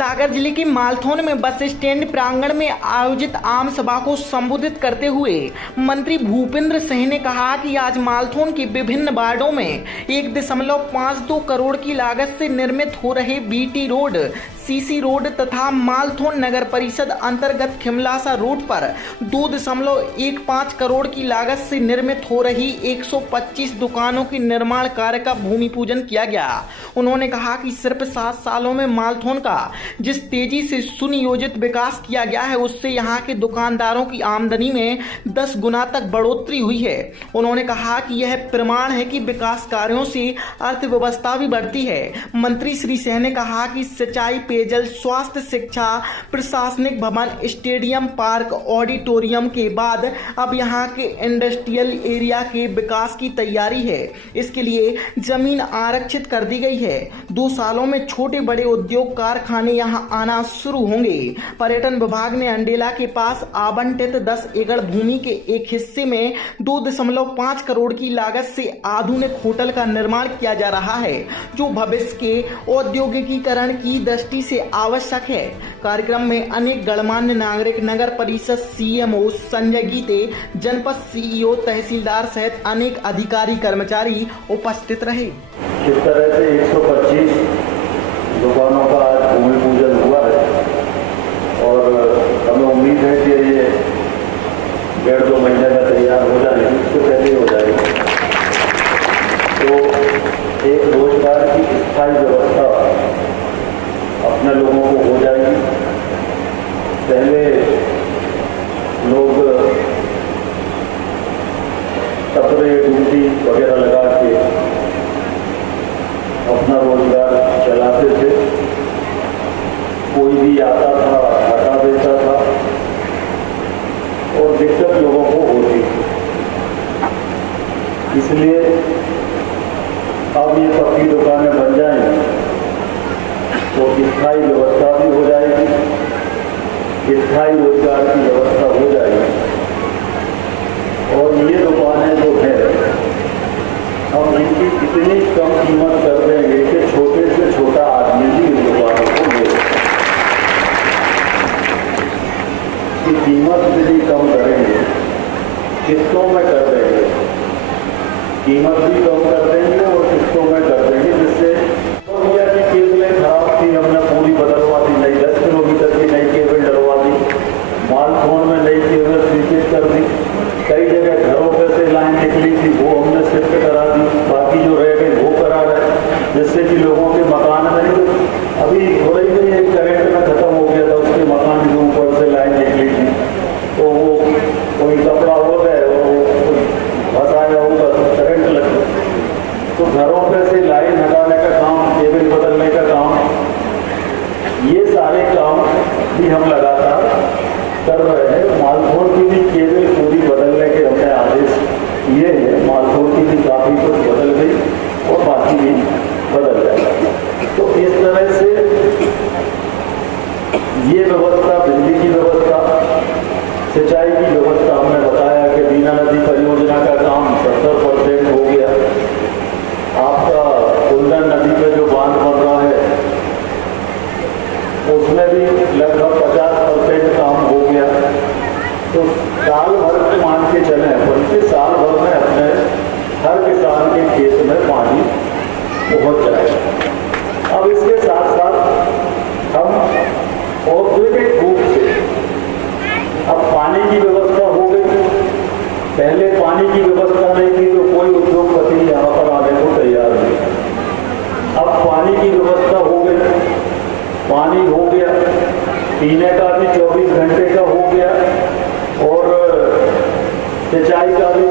सागर जिले के मालथौन में बस स्टैंड प्रांगण में आयोजित आम सभा को संबोधित करते हुए मंत्री भूपेंद्र सिंह ने कहा कि आज मालथौन के विभिन्न वार्डों में 1.52 करोड़ की लागत से निर्मित हो रहे बीटी रोड, सीसी रोड तथा मालथौन नगर परिषद अंतर्गत खिमलासा रोड पर 2.15 करोड़ की लागत से निर्मित हो रही 125 दुकानों के निर्माण कार्य का भूमि पूजन किया गया। उन्होंने कहा कि सिर्फ 7 सालों में मालथौन का जिस तेजी से सुनियोजित विकास किया गया है, उससे यहाँ के दुकानदारों की आमदनी में 10 गुना तक बढ़ोतरी हुई है। उन्होंने कहा कि यह प्रमाण है कि विकास कार्यों से अर्थव्यवस्था भी बढ़ती है। मंत्री श्री सिंह ने कहा कि सिंचाई, पेयजल, स्वास्थ्य, शिक्षा, प्रशासनिक भवन, स्टेडियम, पार्क, ऑडिटोरियम के बाद अब यहाँ के इंडस्ट्रियल एरिया के विकास की तैयारी है। इसके लिए जमीन आरक्षित कर दी गई है। 2 सालों में छोटे बड़े उद्योग कारखाने यहाँ आना शुरू होंगे। पर्यटन विभाग ने अंडेला के पास आवंटित 10 एकड़ भूमि के एक हिस्से में 2.5 करोड़ की लागत से आधुनिक होटल का निर्माण किया जा रहा है, जो भविष्य के औद्योगिकीकरण की दृष्टि से आवश्यक है। कार्यक्रम में अनेक गणमान्य नागरिक, नगर परिषद सीएमओ संजय गीते, जनपद सीईओ, तहसीलदार सहित अनेक अधिकारी कर्मचारी उपस्थित रहे। किस तरह से 125 दुकानों का आज भूमि पूजन हुआ है और हमें उम्मीद है कि ये 1.5-2 महीने में तैयार हो जाएगी, इससे पहले हो जाएगी। तो एक रोजगार की स्थायी व्यवस्था अपने लोगों को हो जाएगी। पहले लोग कपड़े, ड्यूटी वगैरह लगा के अपना रोजगार चलाते थे। कोई भी आता था, हटा देता था और दिक्कत लोगों को होती थी। इसलिए अब ये पक्की दुकानें बन जाएंगी तो स्थायी व्यवस्था भी हो जाएगी, स्थायी रोजगार की व्यवस्था हो जाएगी। और ये दुकानें जो है हम इनकी इतनी कम कीमत कर देंगे कि छोटे से छोटा आदमी भी इन दुकानों को ले। कि कीमत भी कम करेंगे, किस्तों में कर देंगे, कीमत भी कम कर देंगे और किस्तों में कर देंगे, जिससे केबलें खराब थी, हमने पूरी बदलवा दी, नई 10 किलोमीटर की नई केबल डलवा दी। मालथौन में नई केबल स्वीकृत कर दी। कई जगह घरों पर से लाइन निकली थी, वो हमने शिफ्ट करा दी। बाकी जो रह गई वो करा रहे, जिससे कि लोगों के मकान में अभी थोड़ी देर एक करंट में खत्म हो गया था, उसके मकान के ऊपर से लाइन निकली थी, तो वो कोई कपड़ा हो गए और फंसाया होगा तो करंट लग गया। तो घरों पर से लाइन हटाने का काम, केबल बदलने का काम, ये सारे काम भी हम लगातार कर रहे हैं। मालथौन की भी केबल पूरी बदलने के हमने आदेश किए हैं। मालथौन की भी काफी कुछ बदल गई और बाकी भी बदल जाएगा। तो इस तरह से ये व्यवस्था, बिजली की व्यवस्था, सिंचाई की व्यवस्था, हमने बताया कि बीना नदी परियोजना का काम 70% हो गया। आपका कुंदन नदी पे जो बांध बन रहा है उसमें भी लगभग 50% काम हो गया। तो साल भर मान के चले, बल्कि साल भर में अपने हर किसान के खेत में पानी पहुंच जाएगा। अब इसके साथ साथ हम औद्योगिक रूप से अब पानी की व्यवस्था हो गई। पहले पानी की व्यवस्था नहीं थी तो कोई उद्योगपति यहाँ पर आने को तैयार नहीं। अब पानी की व्यवस्था हो गई, पानी हो गया, पीने का भी 24 घंटे का हो गया और सिंचाई का भी